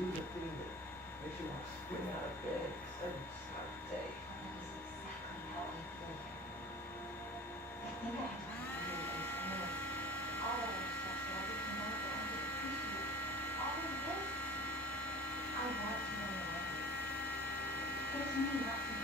do the thing that makes you want to spring out of bed and start the day. Well, that is exactly how I feel here. I think I have to forgive and say all that other stuff so I get to know that I get to appreciate all of this. I want to know what I do. There's me not to